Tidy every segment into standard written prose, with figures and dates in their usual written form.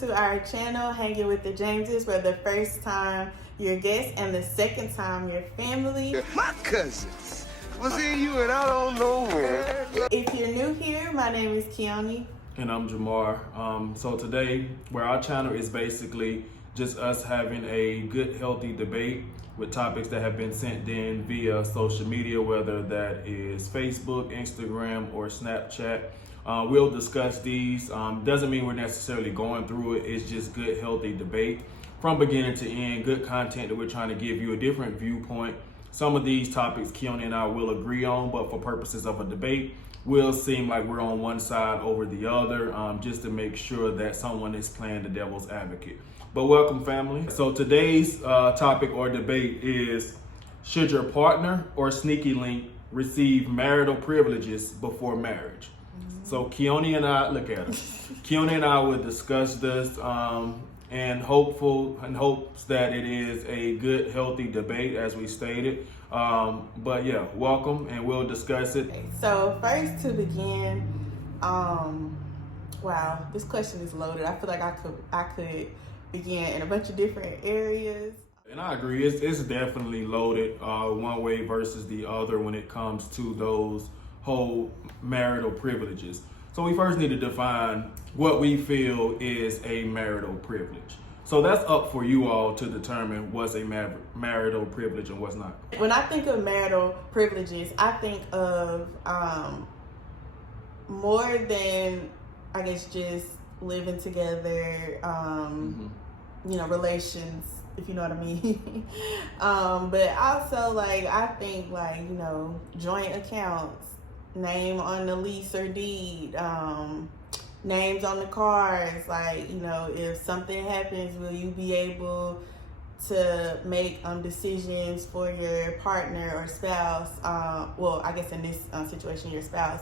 to our channel, Hanging with the Jameses, for the first time your guests and the second time your family. My cousins was in you and I don't know where. If you're new here, my name is Keone. And I'm Jamar. So today, where our channel is basically just us having a good, healthy debate with topics that have been sent in via social media, whether that is Facebook, Instagram, or Snapchat. We'll discuss these. Doesn't mean we're necessarily going through it. It's just good, healthy debate from beginning to end. Good content that we're trying to give you a different viewpoint. Some of these topics Keone and I will agree on, but for purposes of a debate, will seem like we're on one side over the other, just to make sure that someone is playing the devil's advocate. But welcome, family. So today's topic or debate is, should your partner or sneaky link receive marital privileges before marriage? So Keone and I, look at us. Keone and I will discuss this and hopes that it is a good, healthy debate, as we stated. But yeah, welcome, and we'll discuss it. Okay, so first to begin, wow, this question is loaded. I feel like I could begin in a bunch of different areas. And I agree, it's definitely loaded one way versus the other when it comes to those whole marital privileges. So we first need to define what we feel is a marital privilege. So that's up for you all to determine what's a marital privilege and what's not. When I think of marital privileges, I think of more than, I guess, just living together, relations, if you know what I mean. But also, like, I think, like, joint accounts, name on the lease or deed, names on the cars, like, if something happens, will you be able to make decisions for your partner or spouse? Well, I guess in this situation, your spouse,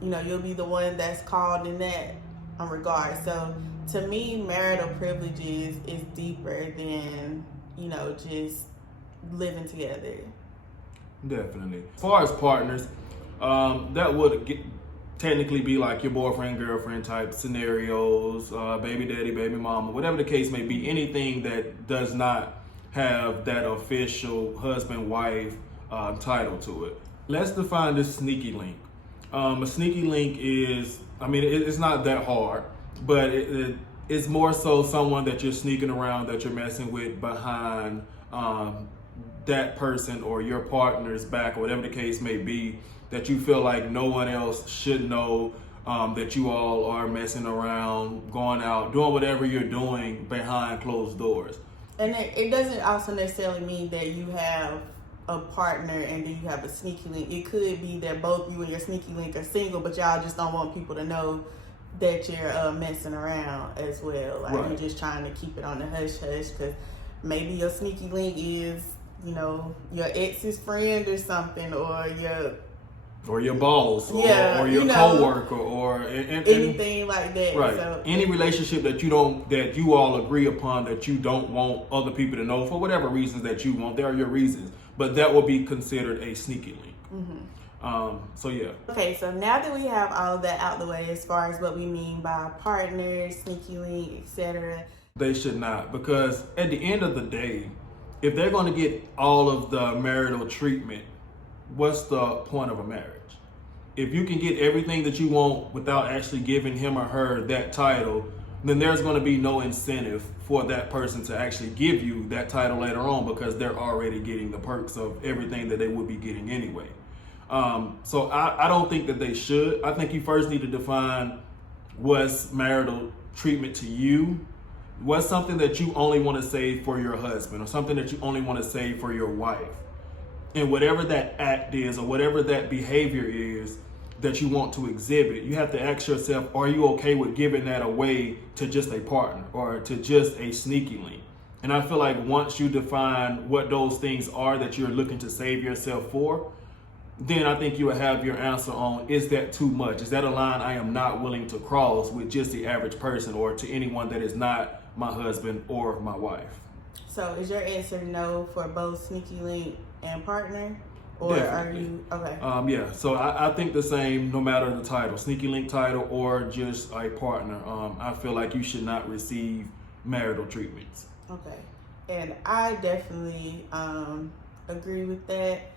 you'll be the one that's called in that regard. So to me, marital privileges is deeper than, just living together. Definitely. As far as partners, that would technically be like your boyfriend, girlfriend type scenarios, baby daddy, baby mama, whatever the case may be, anything that does not have that official husband, wife title to it. Let's define this sneaky link. A sneaky link is, it's not that hard, but it's more so someone that you're sneaking around, that you're messing with behind that person or your partner's back, or whatever the case may be, that you feel like no one else should know that you all are messing around, going out, doing whatever you're doing behind closed doors. And it doesn't also necessarily mean that you have a partner and then you have a sneaky link. It could be that both you and your sneaky link are single, but y'all just don't want people to know that you're messing around as well. Like, right. You're just trying to keep it on the hush-hush because maybe your sneaky link is, your ex's friend or something, or your boss, or your coworker, or anything like that. Right. So, any relationship that you all agree upon that you don't want other people to know for whatever reasons that you want. There are your reasons, but that will be considered a sneaky link. So yeah. Okay, so now that we have all of that out the way, as far as what we mean by partners, sneaky link, etc., they should not, because at the end of the day, if they're going to get all of the marital treatment, what's the point of a marriage? If you can get everything that you want without actually giving him or her that title, then there's going to be no incentive for that person to actually give you that title later on, because they're already getting the perks of everything that they would be getting anyway. So I don't think that they should. I think you first need to define what's marital treatment to you. What's something that you only want to save for your husband, or something that you only want to save for your wife? And whatever that act is, or whatever that behavior is that you want to exhibit, you have to ask yourself, are you okay with giving that away to just a partner or to just a sneaky link? And I feel like once you define what those things are that you're looking to save yourself for, then I think you will have your answer on, is that too much? Is that a line I am not willing to cross with just the average person, or to anyone that is not my husband or my wife? So is your answer no for both sneaky link and partner? Or Definitely. are you okay? Yeah, so I think the same no matter the title, sneaky link title or just a partner. I feel like you should not receive marital treatments. Okay. And I definitely agree with that,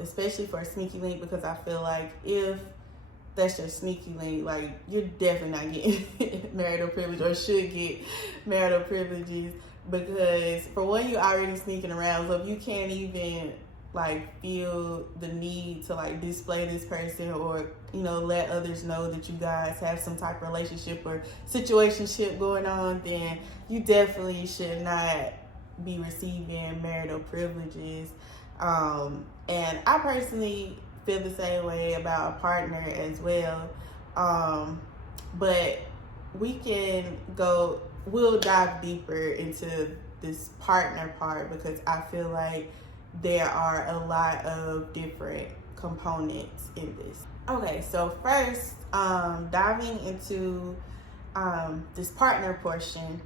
especially for a sneaky link, because I feel like if that's your sneaky link, like you're definitely not getting marital privilege or should get marital privileges, because for one, you're already sneaking around. So if you can't even like feel the need to like display this person or let others know that you guys have some type of relationship or situationship going on, then you definitely should not be receiving marital privileges. And I personally feel the same way about a partner as well. But we'll dive deeper into this partner part, because I feel like there are a lot of different components in this. Okay, so first, diving into this partner portion,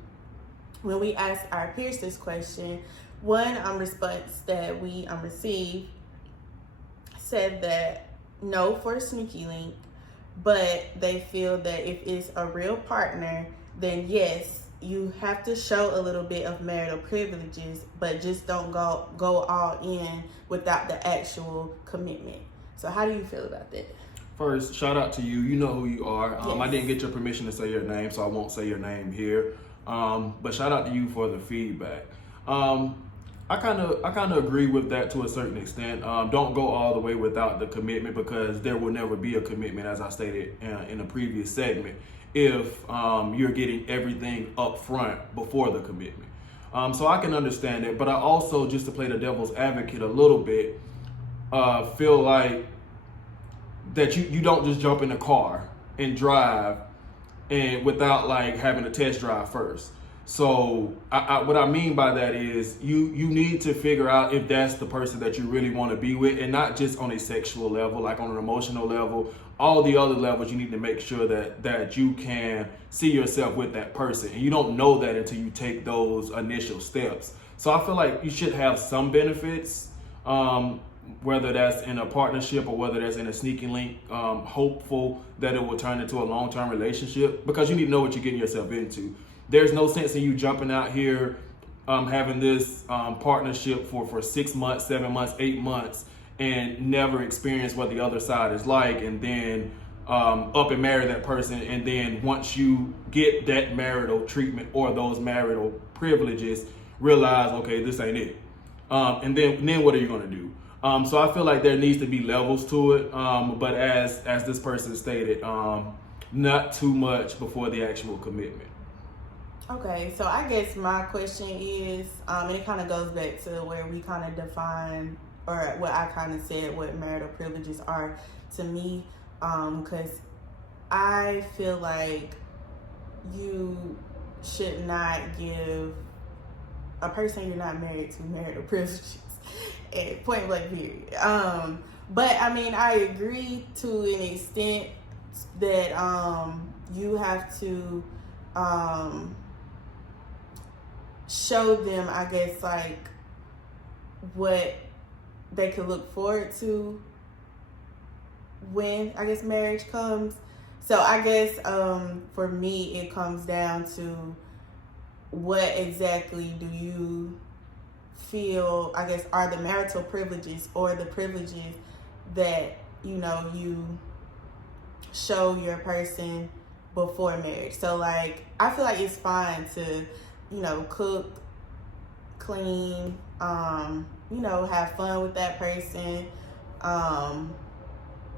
when we asked our peers this question, one response that we received said that no for sneaky link, but they feel that if it's a real partner, then yes, you have to show a little bit of marital privileges, but just don't go all in without the actual commitment. So how do you feel about that? First, shout out to you. You know who you are. Yes. I didn't get your permission to say your name, so I won't say your name here. But shout out to you for the feedback. I kind of agree with that to a certain extent. Don't go all the way without the commitment, because there will never be a commitment, as I stated in a previous segment, if you're getting everything up front before the commitment. So I can understand it, but I also, just to play the devil's advocate a little bit, feel like that you don't just jump in the car and drive and without like having a test drive first. So what I mean by that is you need to figure out if that's the person that you really want to be with, and not just on a sexual level, like on an emotional level, all the other levels. You need to make sure that you can see yourself with that person, and you don't know that until you take those initial steps. So I feel like you should have some benefits, whether that's in a partnership or whether that's in a sneaky link, hopeful that it will turn into a long-term relationship, because you need to know what you're getting yourself into. There's no sense in you jumping out here, having this partnership for 6 months, 7 months, 8 months, and never experience what the other side is like, and then up and marry that person, and then once you get that marital treatment or those marital privileges, realize, okay, this ain't it. And then what are you gonna do? So I feel like there needs to be levels to it, but as this person stated, not too much before the actual commitment. Okay, so I guess my question is, and it kind of goes back to where we kind of define, or what I kind of said, what marital privileges are to me, because I feel like you should not give a person you're not married to marital privileges. Point blank period. But I mean, I agree to an extent that you have to show them, I guess, like what they could look forward to when, I guess, marriage comes. So I guess for me, it comes down to what exactly do you feel, I guess, are the marital privileges or the privileges that you show your person before marriage. So like, I feel like it's fine to cook, clean, have fun with that person.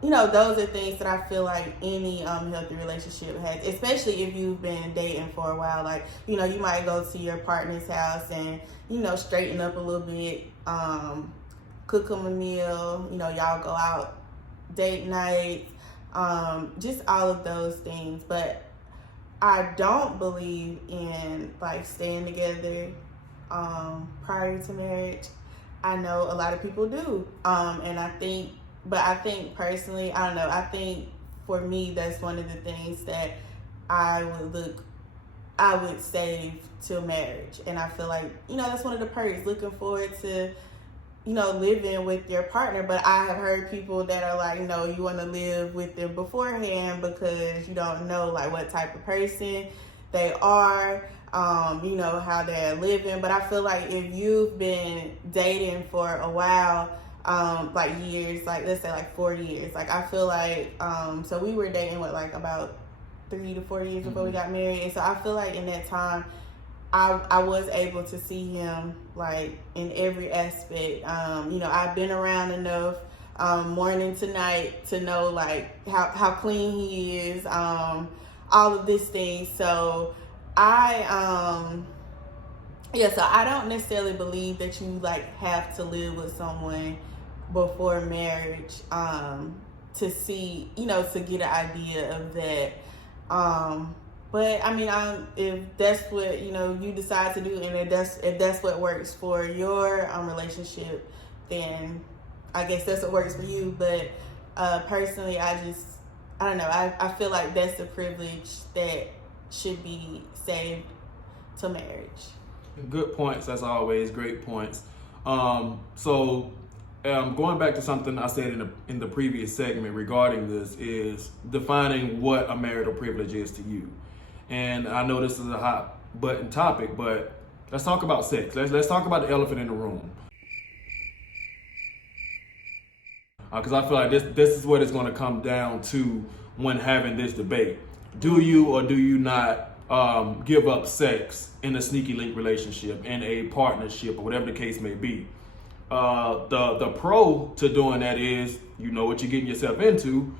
Those are things that I feel like any healthy relationship has, especially if you've been dating for a while. Like, you might go to your partner's house and, straighten up a little bit, cook them a meal, y'all go out, date nights, just all of those things. But I don't believe in like staying together prior to marriage. I know a lot of people do, and I think personally, I don't know, I think for me that's one of the things that I would save till marriage. And I feel like that's one of the perks, looking forward to living with your partner. But I have heard people that are like, no, you want to live with them beforehand because you don't know like what type of person they are, how they're living. But I feel like if you've been dating for a while, like years, like let's say like 4 years, like I feel like, so we were dating like about 3 to 4 years before we got married. And so I feel like in that time, I was able to see him like in every aspect. I've been around enough morning to night to know like how clean he is, all of these things. So I don't necessarily believe that you like have to live with someone before marriage to see, to get an idea of that. But I mean, if that's what you decide to do, and if that's what works for your relationship, then I guess that's what works for you. But personally, I don't know. I feel like that's a privilege that should be saved to marriage. Good points, as always. Great points. Going back to something I said in the previous segment regarding this is defining what a marital privilege is to you. And I know this is a hot button topic, but let's talk about sex. Let's talk about the elephant in the room. Because I feel like this is what it's going to come down to when having this debate. Do you or do you not give up sex in a sneaky link relationship, in a partnership, or whatever the case may be? The pro to doing that is you know what you're getting yourself into.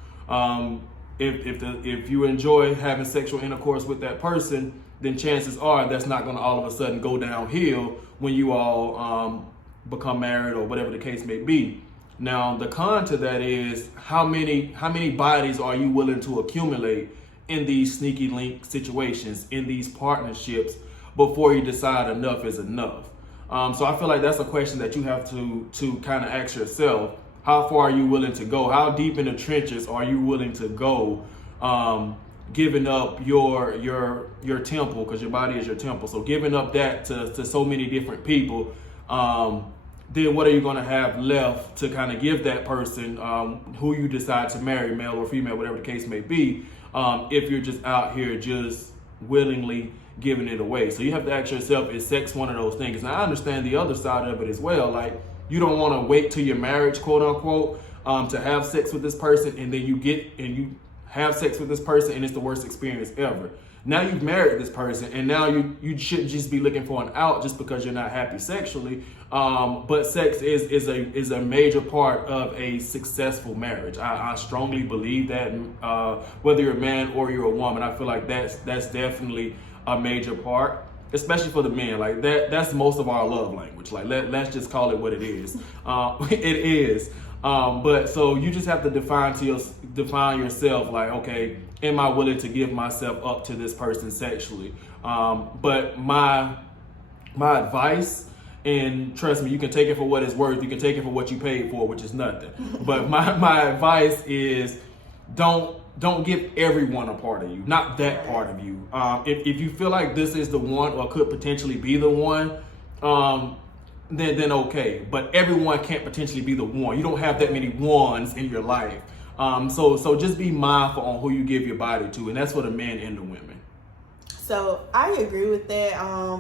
If you enjoy having sexual intercourse with that person, then chances are that's not going to all of a sudden go downhill when you all become married or whatever the case may be. Now, the con to that is how many bodies are you willing to accumulate in these sneaky link situations, in these partnerships, before you decide enough is enough. So I feel like that's a question that you have to kind of ask yourself. How far are you willing to go? How deep in the trenches are you willing to go, giving up your temple, because your body is your temple. So giving up that to so many different people, then what are you going to have left to kind of give that person who you decide to marry, male or female, whatever the case may be, if you're just out here just willingly giving it away? So you have to ask yourself, is sex one of those things? Now, I understand the other side of it as well. Like, you don't want to wait till your marriage, quote unquote, to have sex with this person, and then you have sex with this person and it's the worst experience ever. Now you've married this person, and now you shouldn't just be looking for an out just because you're not happy sexually. But sex is a major part of a successful marriage. I strongly believe that, whether you're a man or you're a woman, I feel like that's definitely a major part, especially for the men. Like that's most of our love language. Like let's just call it what it is. It is. But so you just have to define yourself, like, okay, am I willing to give myself up to this person sexually? But my advice, and trust me, you can take it for what it's worth. You can take it for what you paid for, which is nothing. But my advice is don't give everyone a part of you, not that part of you. If you feel like this is the one or could potentially be the one, then okay. But everyone can't potentially be the one. You don't have that many ones in your life. So just be mindful on who you give your body to, and that's for the men and the women. So I agree with that.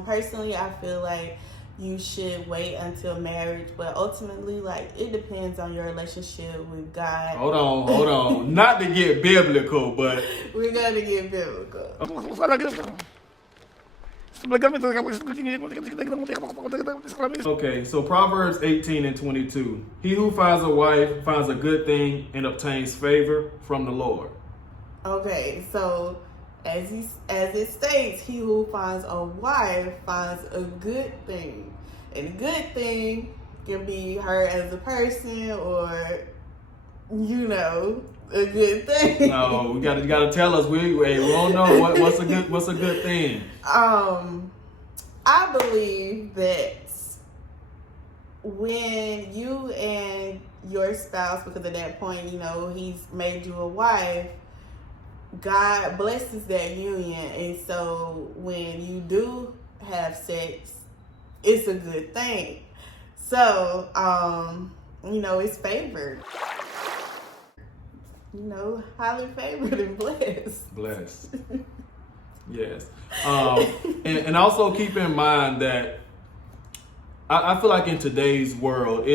Personally, I feel like you should wait until marriage, but ultimately, like, it depends on your relationship with God. Hold on. Not to get biblical, but we're gonna get biblical. Okay, so Proverbs 18:22. He who finds a wife finds a good thing and obtains favor from the Lord. Okay, so as it states, he who finds a wife finds a good thing. And a good thing can be her as a person, or a good thing. No, you gotta tell us. We don't know what's a good thing. I believe that when you and your spouse, because at that point, he's made you a wife, God blesses that union. And so when you do have sex, it's a good thing. So, it's favored. Highly favored and blessed. Blessed. Yes. And also keep in mind that I feel like in today's world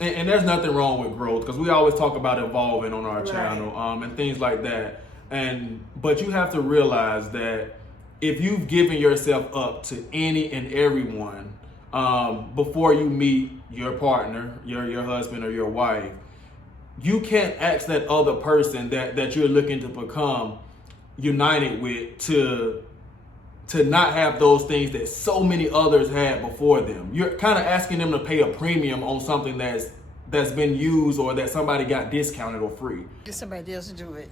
and there's nothing wrong with growth, because we always talk about evolving on our channel, and things like that. But you have to realize that if you've given yourself up to any and everyone before you meet your partner, your husband or your wife, you can't ask that other person that you're looking to become united with to not have those things that so many others had before them. You're kind of asking them to pay a premium on something that's been used or that somebody got discounted or free. Get somebody else to do it.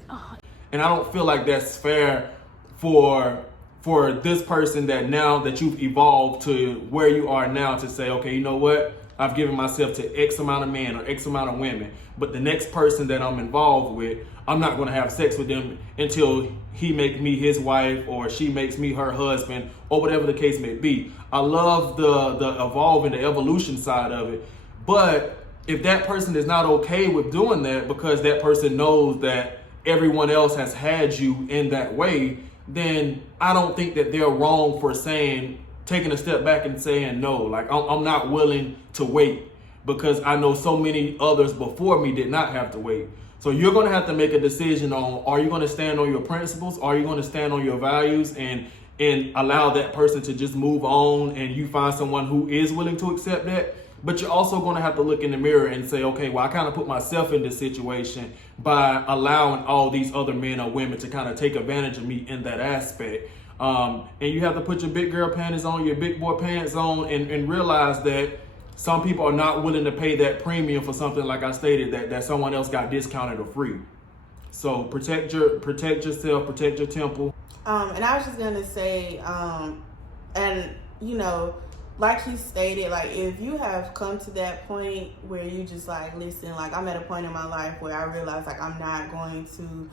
And I don't feel like that's fair for this person that now that you've evolved to where you are now to say, okay, you know what? I've given myself to X amount of men or X amount of women, but the next person that I'm involved with, I'm not going to have sex with them until he makes me his wife or she makes me her husband or whatever the case may be. I love the evolving, the evolution side of it. But if that person is not okay with doing that because that person knows that everyone else has had you in that way, then I don't think that they're wrong for taking a step back and saying no. Like, I'm not willing to wait because I know so many others before me did not have to wait. So you're going to have to make a decision on, are you going to stand on your principles? Are you going to stand on your values and allow that person to just move on and you find someone who is willing to accept that? But you're also going to have to look in the mirror and say, okay, well, I kind of put myself in this situation by allowing all these other men or women to kind of take advantage of me in that aspect. And you have to put your big girl panties on, your big boy pants on, and realize that some people are not willing to pay that premium for something, like I stated, that someone else got discounted or free. So protect yourself, protect your temple. And I was just gonna say, like you stated, like if you have come to that point where you just like, listen, like I'm at a point in my life where I realize like I'm not going to,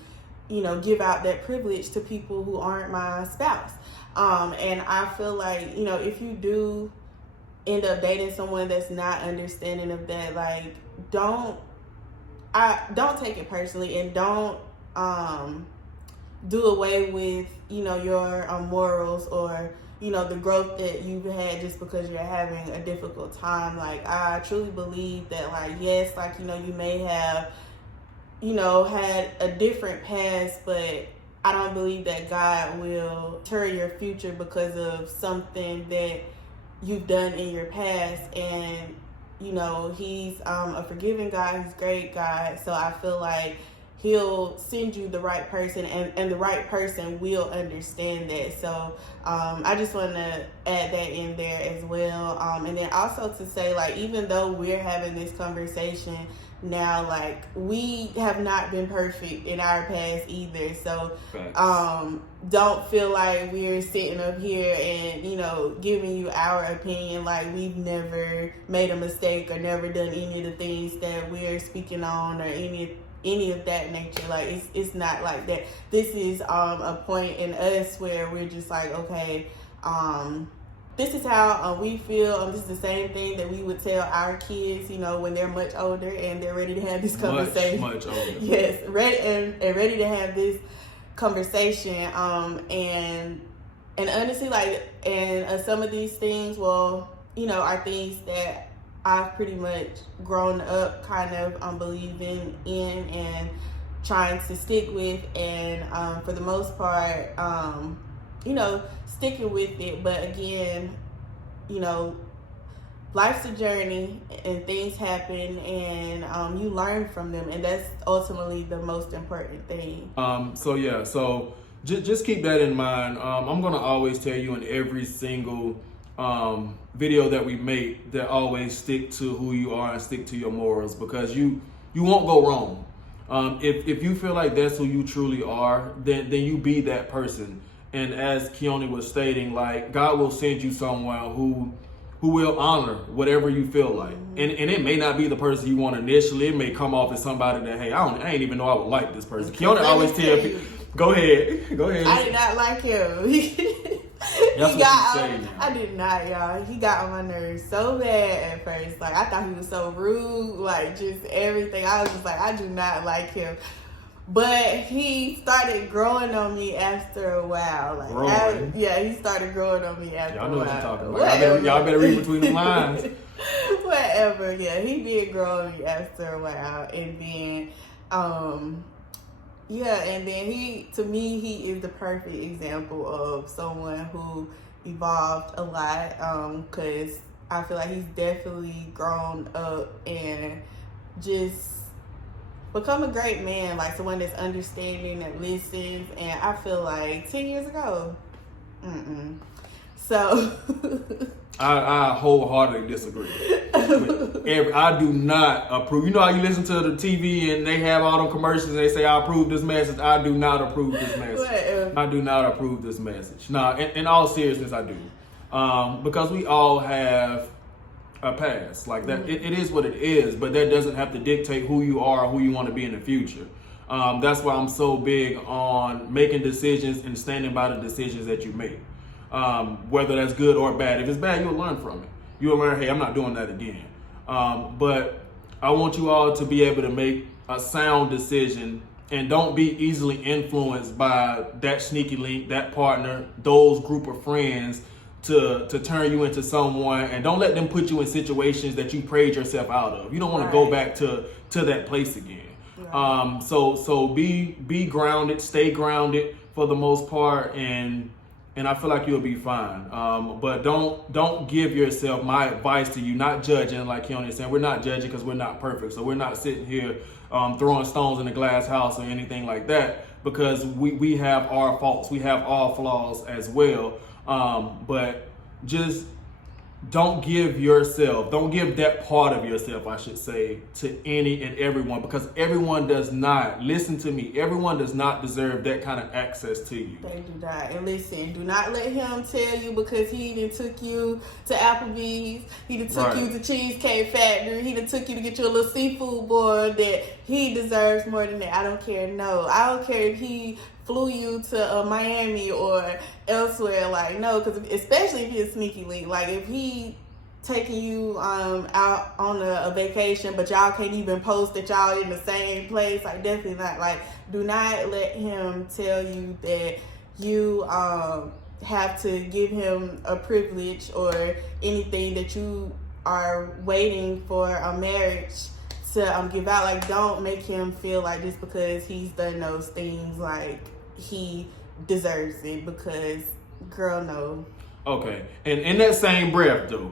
give out that privilege to people who aren't my spouse. And I feel like, if you do end up dating someone that's not understanding of that, like don't take it personally and don't do away with your morals or the growth that you've had just because you're having a difficult time. Like I truly believe that, like, yes, like you may have had a different past, but I don't believe that God will tear your future because of something that you've done in your past. And he's a forgiving God, he's a great God. So I feel like he'll send you the right person, and the right person will understand that. So I just want to add that in there as well. And then also to say, like, even though we're having this conversation now, like, we have not been perfect in our past either. So don't feel like we're sitting up here and giving you our opinion like we've never made a mistake or never done any of the things that we're speaking on or any of that nature. Like it's not like that. This is a point in us where we're just like, okay, this is how we feel. This is the same thing that we would tell our kids, when they're much older and they're ready to have this conversation. Much older. Yes, ready to have this conversation. And honestly, like, and some of these things, well, are things that I've pretty much grown up kind of believing in and trying to stick with, and for the most part, sticking with it. But again, life's a journey and things happen, and you learn from them, and that's ultimately the most important thing. So just keep that in mind. I'm gonna always tell you in every single video that we make that always stick to who you are and stick to your morals, because you won't go wrong. If you feel like that's who you truly are, then you be that person. And as Keone was stating, like, God will send you someone who will honor whatever you feel like. And it may not be the person you want initially. It may come off as somebody that, hey, I ain't even know I would like this person. Keone always tell people, go ahead. I did not like him. That's He what got you on, say now. I did not, y'all. He got on my nerves so bad at first. Like, I thought he was so rude, like, just everything. I was just like, I do not like him. But he started growing on me after a while. Like, Growing? he started growing on me after Y'all know a what while. you're talking about. Y'all better read between the lines. Whatever, yeah. He did grow on me after a while. And then, and then to me, he is the perfect example of someone who evolved a lot, because I feel like he's definitely grown up and just become a great man, like someone that's understanding, that listens. And I feel like 10 years ago, so I wholeheartedly disagree. I do not approve. You know how you listen to the TV and they have all them commercials and they say, I approve this message. I do not approve this message. I do not approve this message. Nah, in all seriousness, I do. Because we all have a past. Like that, it is what it is, but that doesn't have to dictate who you are or who you want to be in the future. That's why I'm so big on making decisions and standing by the decisions that you make. Whether that's good or bad. If it's bad, you'll learn from it. You'll learn, hey, I'm not doing that again. But I want you all to be able to make a sound decision and don't be easily influenced by that sneaky link, that partner, those group of friends to turn you into someone, and don't let them put you in situations that you prayed yourself out of. You don't want to go back to that place again. Right. So be grounded, stay grounded for the most part, and I feel like you'll be fine. But don't give yourself, my advice to you, not judging, like Keone is saying, we're not judging because we're not perfect. So we're not sitting here throwing stones in a glass house or anything like that, because we have our faults. We have our flaws as well. But just don't give that part of yourself, I should say, to any and everyone, because everyone does not, listen to me, everyone does not deserve that kind of access to you. They do not. And listen, do not let him tell you because he done took you to Applebee's, he done took you to Cheesecake Factory, he done took you to get you a little seafood boil, that he deserves more than that. I don't care. No, I don't care if he flew you to Miami or elsewhere. Like, no, because especially if he's a sneaky link. Like, if he taking you out on a vacation, but y'all can't even post that y'all in the same place, like, definitely not. Like, do not let him tell you that you have to give him a privilege or anything that you are waiting for a marriage to give out. Like, don't make him feel like just because he's done those things, like, he deserves it, because, girl, no. Okay, and in that same breath, though,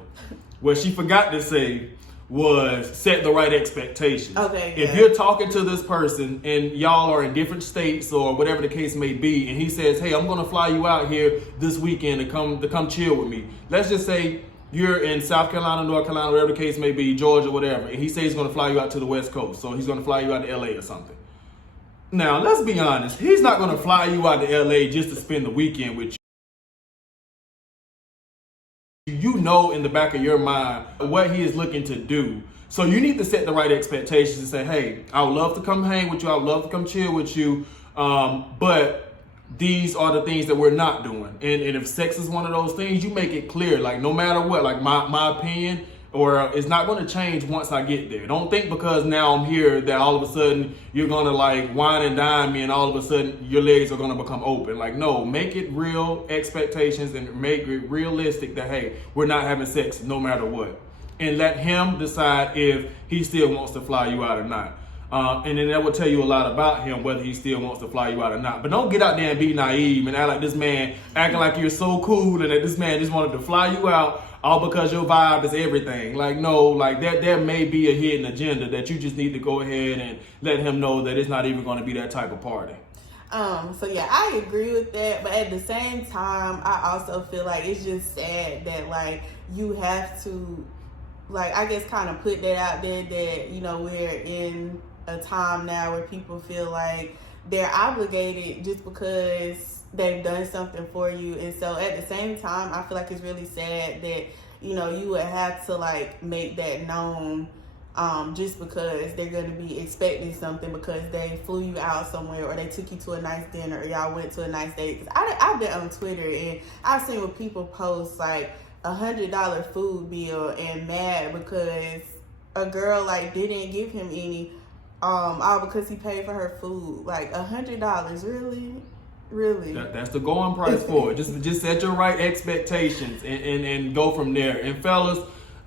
what she forgot to say was set the right expectations. Okay, if you're talking to this person and y'all are in different states or whatever the case may be, and he says, hey, I'm going to fly you out here this weekend to come chill with me. Let's just say you're in South Carolina, North Carolina, whatever the case may be, Georgia, whatever, and he says he's going to fly you out to the West Coast, so he's going to fly you out to LA or something. Now, let's be honest. He's not going to fly you out to LA just to spend the weekend with you. You know in the back of your mind what he is looking to do. So you need to set the right expectations and say, hey, I would love to come hang with you. I would love to come chill with you. But these are the things that we're not doing. And if sex is one of those things, you make it clear. Like, no matter what, like my opinion, or it's not going to change once I get there. Don't think because now I'm here that all of a sudden you're going to like wine and dine me and all of a sudden your legs are going to become open. Like, no, make it real expectations and make it realistic that, hey, we're not having sex no matter what. And let him decide if he still wants to fly you out or not. And then that will tell you a lot about him, whether he still wants to fly you out or not. But don't get out there and be naive and act like this man, acting like you're so cool and that this man just wanted to fly you out all because your vibe is everything. Like, no, like that there may be a hidden agenda that you just need to go ahead and let him know that it's not even going to be that type of party. So yeah, I agree with that, but at the same time, I also feel like it's just sad that like you have to, like, I guess kind of put that out there that, you know, we're in a time now where people feel like they're obligated just because they've done something for you. And so at the same time, I feel like it's really sad that, you know, you would have to like make that known just because they're going to be expecting something because they flew you out somewhere or they took you to a nice dinner or y'all went to a nice date. 'Cause I've been on Twitter and I've seen what people post like $100 food bill and mad because a girl like didn't give him any, all because he paid for her food. Like $100, really? That's the going price for it. Just set your right expectations and go from there. And fellas,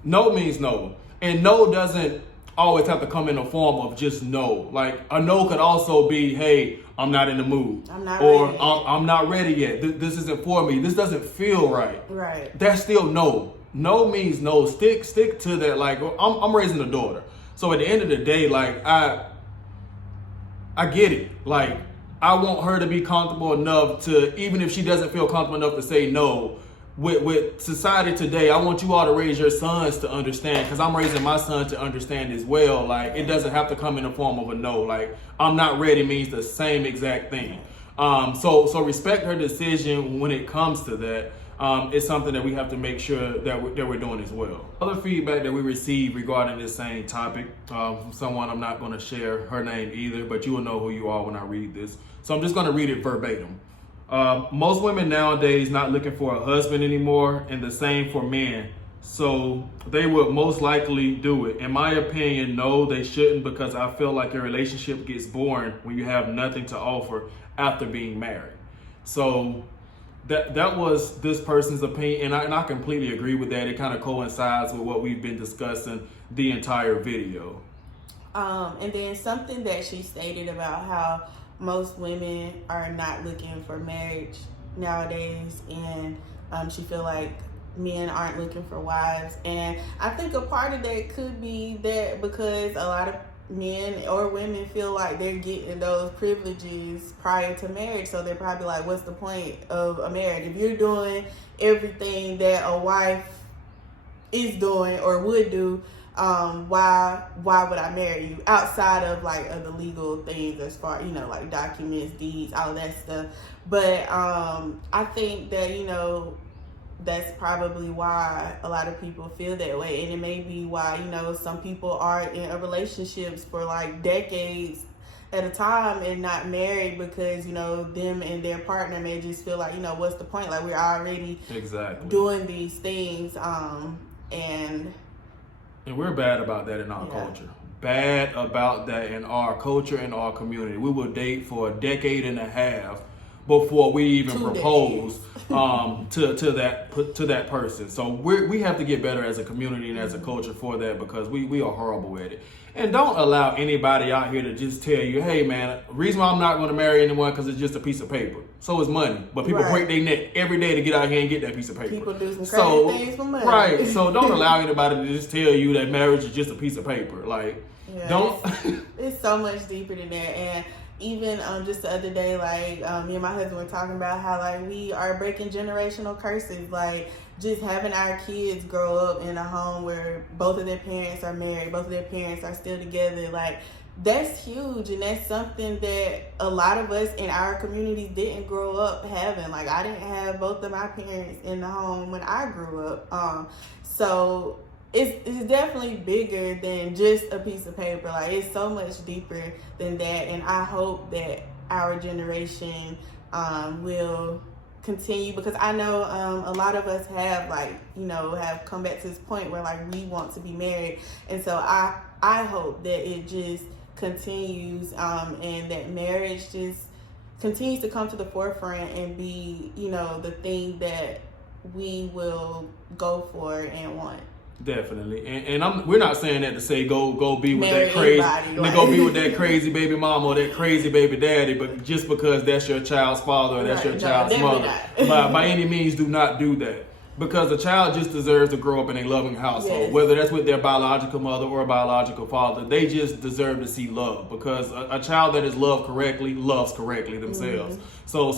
no means no. And no doesn't always have to come in the form of just no. Like a no could also be, hey, I'm not in the mood. I'm not ready yet. This isn't for me. This doesn't feel right. Right. That's still no. No means no. Stick to that. Like I'm raising a daughter. So at the end of the day, like I get it. Like I want her to be comfortable enough to, even if she doesn't feel comfortable enough to say no, with society today, I want you all to raise your sons to understand, because I'm raising my son to understand as well. Like it doesn't have to come in the form of a no. Like I'm not ready means the same exact thing. So respect her decision when it comes to that. It's something that we have to make sure that we're doing as well. Other feedback that we received regarding this same topic from someone, I'm not going to share her name either, but you will know who you are when I read this. So I'm just going to read it verbatim. Most women nowadays not looking for a husband anymore, and the same for men. So they would most likely do it. In my opinion, no, they shouldn't, because I feel like a relationship gets boring when you have nothing to offer after being married. So that was this person's opinion, and I completely agree with that. It kind of coincides with what we've been discussing the entire video. And then something that she stated about how most women are not looking for marriage nowadays, and she feel like men aren't looking for wives. And I think a part of that could be that because a lot of men or women feel like they're getting those privileges prior to marriage, so they're probably like, what's the point of a marriage if you're doing everything that a wife is doing or would do? Why would I marry you outside of like the legal things, as far, like documents, deeds, all that stuff? But I think that that's probably why a lot of people feel that way, and it may be why some people are in relationships for like decades at a time and not married, because them and their partner may just feel like what's the point, like we're already doing these things, and we're bad about that in our culture. Bad about that in our culture and our community. We will date for a decade and a half before we even propose to that person. So we have to get better as a community and as a culture for that, because we are horrible at it. And don't allow anybody out here to just tell you, hey man, the reason why I'm not going to marry anyone because it's just a piece of paper. So is money. But people break their neck every day to get out here and get that piece of paper. People do some crazy things for money. Right. So don't allow anybody to just tell you that marriage is just a piece of paper. Like, don't. It's so much deeper than that. And even just the other day, like me and my husband were talking about how like we are breaking generational curses, like just having our kids grow up in a home where both of their parents are married, both of their parents are still together. Like that's huge, and that's something that a lot of us in our community didn't grow up having. Like I didn't have both of my parents in the home when I grew up. So it's definitely bigger than just a piece of paper. Like it's so much deeper than that, and I hope that our generation will continue, because I know a lot of us have have come back to this point where like we want to be married, and so I hope that it just continues, and that marriage just continues to come to the forefront and be the thing that we will go for and want. Definitely, and we're not saying that to say go be with Marry that crazy, anybody, go be with that crazy baby mama or that crazy baby daddy, but just because that's your child's father or that's your child's mother, by any means, do not do that, because a child just deserves to grow up in a loving household, whether that's with their biological mother or biological father. They just deserve to see love, because a child that is loved correctly loves correctly themselves. So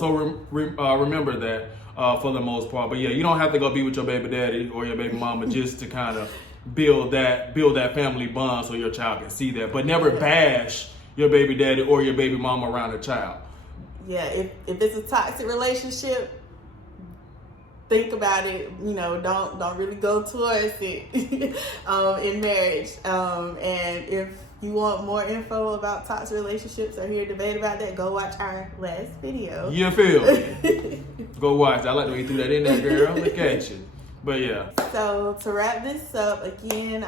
remember that. For the most part, but you don't have to go be with your baby daddy or your baby mama just to kind of build that family bond so your child can see that. But never bash your baby daddy or your baby mama around a child. Yeah, if it's a toxic relationship, think about it, you know, don't really go towards it in marriage. And if you want more info about toxic relationships or hear a debate about that, go watch our last video. You feel me? Go watch. I like the way you threw that in there, girl. Look at you. But yeah. So to wrap this up, again,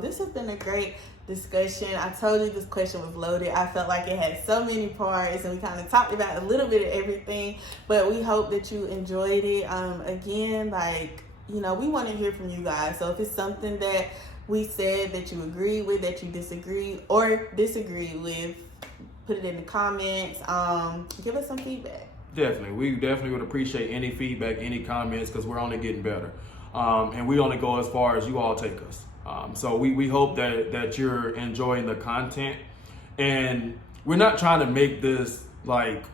this has been a great discussion. I told you this question was loaded. I felt like it had so many parts, and we kind of talked about a little bit of everything, but we hope that you enjoyed it. Again, like, you know, we want to hear from you guys. So if it's something that we said that you agree with, that you disagree or disagree with, put it in the comments. Give us some feedback. Definitely. We definitely would appreciate any feedback, any comments, because we're only getting better. And we only go as far as you all take us. So we hope that you're enjoying the content. And we're not trying to make this like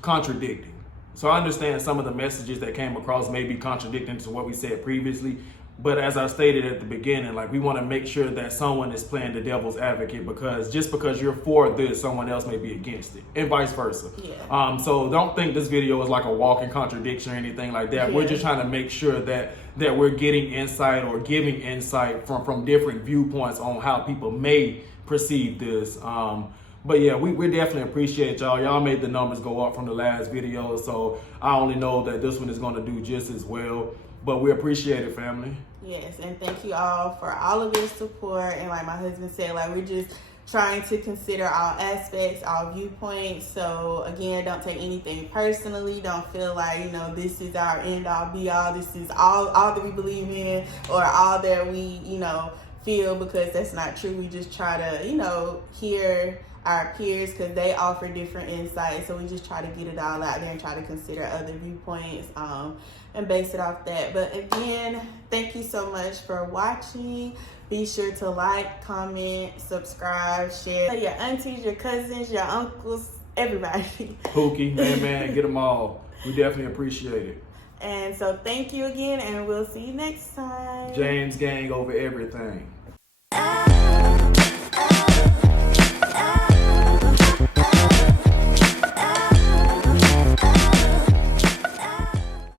contradicting. So I understand some of the messages that came across may be contradicting to what we said previously. But as I stated at the beginning, like, we want to make sure that someone is playing the devil's advocate, because just because you're for this, someone else may be against it, and vice versa. Yeah. So don't think this video is like a walking contradiction or anything like that. Yeah. We're just trying to make sure that we're getting insight or giving insight from different viewpoints on how people may perceive this. But yeah, we definitely appreciate y'all. Y'all made the numbers go up from the last video, so I only know that this one is going to do just as well. But we appreciate it, family. Yes, and thank you all for all of your support. And like my husband said, like, we're just trying to consider all aspects, all viewpoints. So again, don't take anything personally. Don't feel like, you know, this is our end all be all. This is all that we believe in, or all that we, you know, feel, because that's not true. We just try to, you know, hear our peers, because they offer different insights. So we just try to get it all out there and try to consider other viewpoints and base it off that. But again, thank you so much for watching. Be sure to like, comment, subscribe, share. Tell your aunties, your cousins, your uncles, everybody. Pookie, man, get them all. We definitely appreciate it. And so thank you again, and we'll see you next time. James gang over everything.